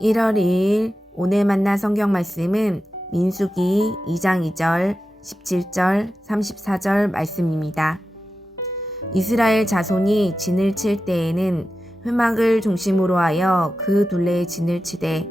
1월 2일 오늘 만난 성경 말씀은 민수기 2장 2절, 17절, 34절 말씀입니다. 이스라엘 자손이 진을 칠 때에는 회막을 중심으로 하여 그 둘레에 진을 치되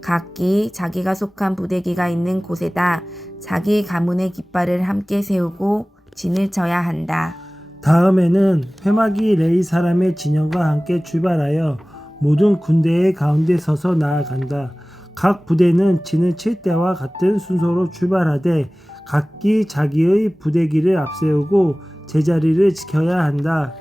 각기 자기가 속한 부대기가 있는 곳에다 자기 가문의 깃발을 함께 세우고 진을 쳐야 한다. 다음에는 회막이 레위 사람의 진영과 함께 출발하여 모든 군대의 가운데 서서 나아간다. 각 부대는 진을 칠 때와 같은 순서로 출발하되 각기 자기의 부대기를 앞세우고 제자리를 지켜야 한다.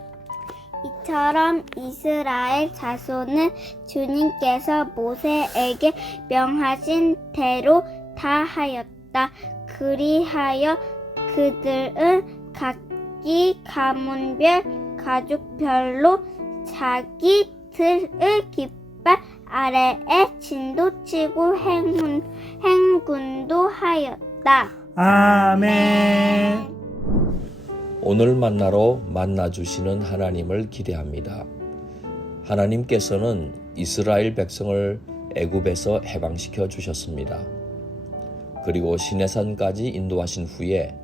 이처럼 이스라엘 자손은 주님께서 모세에게 명하신 대로 다 하였다. 그리하여 그들은 각기 가문별, 가족별로 자기들의 깃발 아래에 진도 치고 행군도 하였다. 아멘. 오늘 만나러 만나주시는 하나님을 기대합니다. 하나님께서는 이스라엘 백성을 애굽에서 해방시켜 주셨습니다. 그리고 시내산까지 인도하신 후에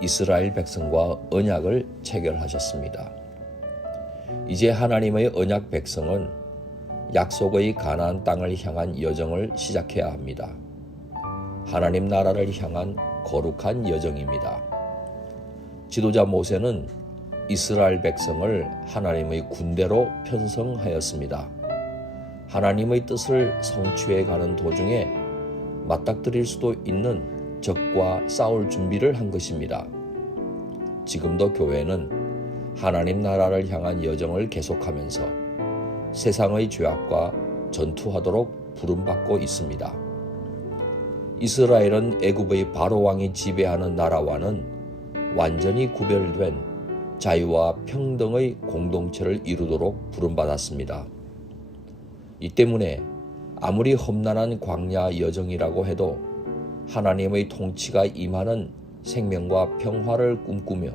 이스라엘 백성과 언약을 체결하셨습니다. 이제 하나님의 언약 백성은 약속의 가나안 땅을 향한 여정을 시작해야 합니다. 하나님 나라를 향한 거룩한 여정입니다. 지도자 모세는 이스라엘 백성을 하나님의 군대로 편성하였습니다. 하나님의 뜻을 성취해 가는 도중에 맞닥뜨릴 수도 있는 적과 싸울 준비를 한 것입니다. 지금도 교회는 하나님 나라를 향한 여정을 계속하면서 세상의 죄악과 전투하도록 부름받고 있습니다. 이스라엘은 애굽의 바로 왕이 지배하는 나라와는 완전히 구별된 자유와 평등의 공동체를 이루도록 부름받았습니다. 이 때문에 아무리 험난한 광야 여정이라고 해도 하나님의 통치가 임하는 생명과 평화를 꿈꾸며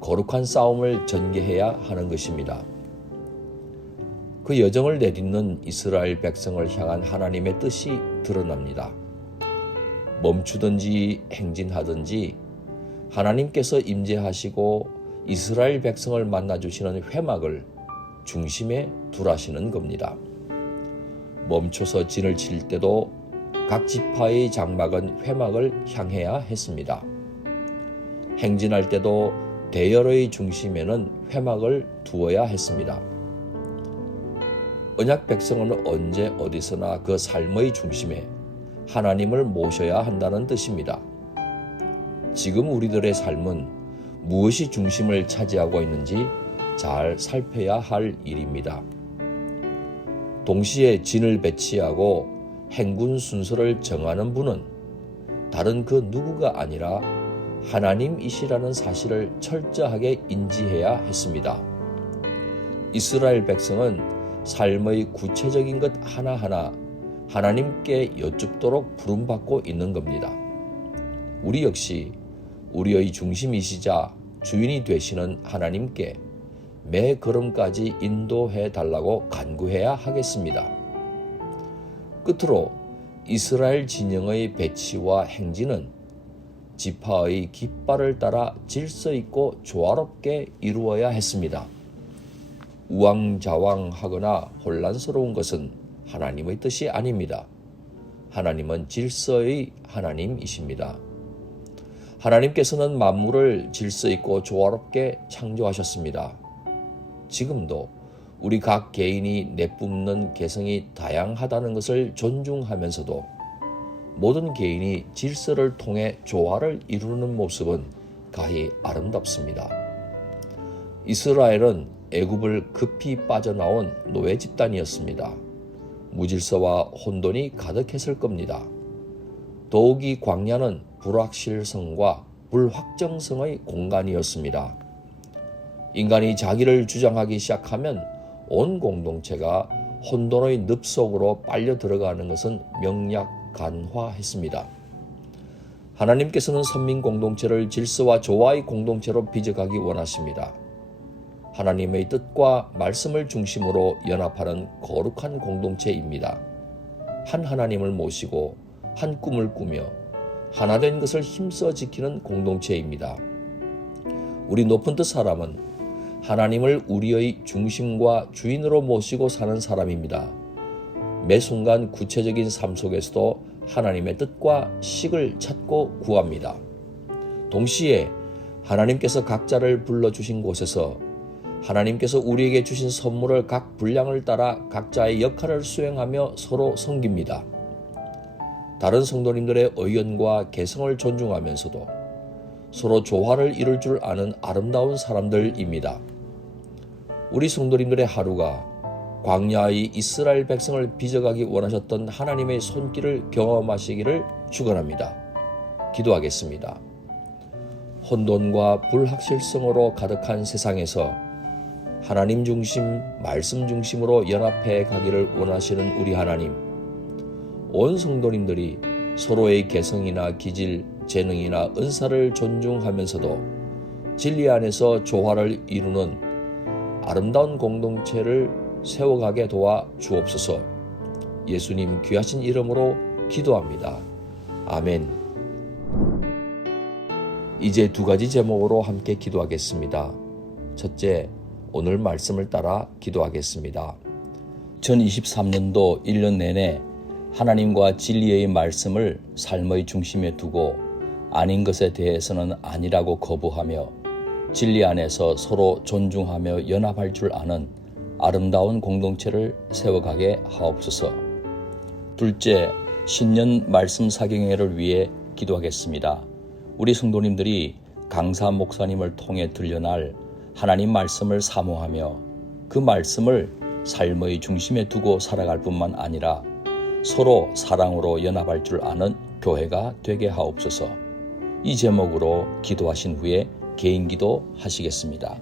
거룩한 싸움을 전개해야 하는 것입니다. 그 여정을 내딛는 이스라엘 백성을 향한 하나님의 뜻이 드러납니다. 멈추든지 행진하든지 하나님께서 임재하시고 이스라엘 백성을 만나주시는 회막을 중심에 두라시는 겁니다. 멈춰서 진을 칠 때도 각 지파의 장막은 회막을 향해야 했습니다. 행진할 때도 대열의 중심에는 회막을 두어야 했습니다. 언약 백성은 언제 어디서나 그 삶의 중심에 하나님을 모셔야 한다는 뜻입니다. 지금 우리들의 삶은 무엇이 중심을 차지하고 있는지 잘 살펴야 할 일입니다. 동시에 진을 배치하고 행군 순서를 정하는 분은 다른 그 누구가 아니라 하나님이시라는 사실을 철저하게 인지해야 했습니다. 이스라엘 백성은 삶의 구체적인 것 하나하나 하나님께 여쭙도록 부름받고 있는 겁니다. 우리 역시 우리의 중심이시자 주인이 되시는 하나님께 매 걸음까지 인도해 달라고 간구해야 하겠습니다. 끝으로 이스라엘 진영의 배치와 행진은 지파의 깃발을 따라 질서 있고 조화롭게 이루어야 했습니다. 우왕좌왕하거나 혼란스러운 것은 하나님의 뜻이 아닙니다. 하나님은 질서의 하나님이십니다. 하나님께서는 만물을 질서 있고 조화롭게 창조하셨습니다. 지금도 우리 각 개인이 내뿜는 개성이 다양하다는 것을 존중하면서도 모든 개인이 질서를 통해 조화를 이루는 모습은 가히 아름답습니다. 이스라엘은 애굽을 급히 빠져나온 노예 집단이었습니다. 무질서와 혼돈이 가득했을 겁니다. 더욱이 광야는 불확실성과 불확정성의 공간이었습니다. 인간이 자기를 주장하기 시작하면 온 공동체가 혼돈의 늪 속으로 빨려 들어가는 것은 명약간화했습니다. 하나님께서는 선민 공동체를 질서와 조화의 공동체로 빚어가기 원하십니다. 하나님의 뜻과 말씀을 중심으로 연합하는 거룩한 공동체입니다. 한 하나님을 모시고 한 꿈을 꾸며 하나 된 것을 힘써 지키는 공동체입니다. 우리 높은 뜻 사람은 하나님을 우리의 중심과 주인으로 모시고 사는 사람입니다. 매 순간 구체적인 삶 속에서도 하나님의 뜻과 식을 찾고 구합니다. 동시에 하나님께서 각자를 불러주신 곳에서 하나님께서 우리에게 주신 선물을 각 분량을 따라 각자의 역할을 수행하며 서로 섬깁니다. 다른 성도님들의 의견과 개성을 존중하면서도 서로 조화를 이룰 줄 아는 아름다운 사람들입니다. 우리 성도님들의 하루가 광야의 이스라엘 백성을 빚어가기 원하셨던 하나님의 손길을 경험하시기를 축원합니다. 기도하겠습니다. 혼돈과 불확실성으로 가득한 세상에서 하나님 중심, 말씀 중심으로 연합해 가기를 원하시는 우리 하나님, 온 성도님들이 서로의 개성이나 기질, 재능이나 은사를 존중하면서도 진리 안에서 조화를 이루는 아름다운 공동체를 세워가게 도와 주옵소서. 예수님 귀하신 이름으로 기도합니다. 아멘. 이제 두 가지 제목으로 함께 기도하겠습니다. 첫째, 오늘 말씀을 따라 기도하겠습니다. 2023년도 1년 내내 하나님과 진리의 말씀을 삶의 중심에 두고 아닌 것에 대해서는 아니라고 거부하며 진리 안에서 서로 존중하며 연합할 줄 아는 아름다운 공동체를 세워가게 하옵소서. 둘째, 신년 말씀 사경회를 위해 기도하겠습니다. 우리 성도님들이 강사 목사님을 통해 들려날 하나님 말씀을 사모하며 그 말씀을 삶의 중심에 두고 살아갈 뿐만 아니라 서로 사랑으로 연합할 줄 아는 교회가 되게 하옵소서. 이 제목으로 기도하신 후에 개인 기도 하시겠습니다.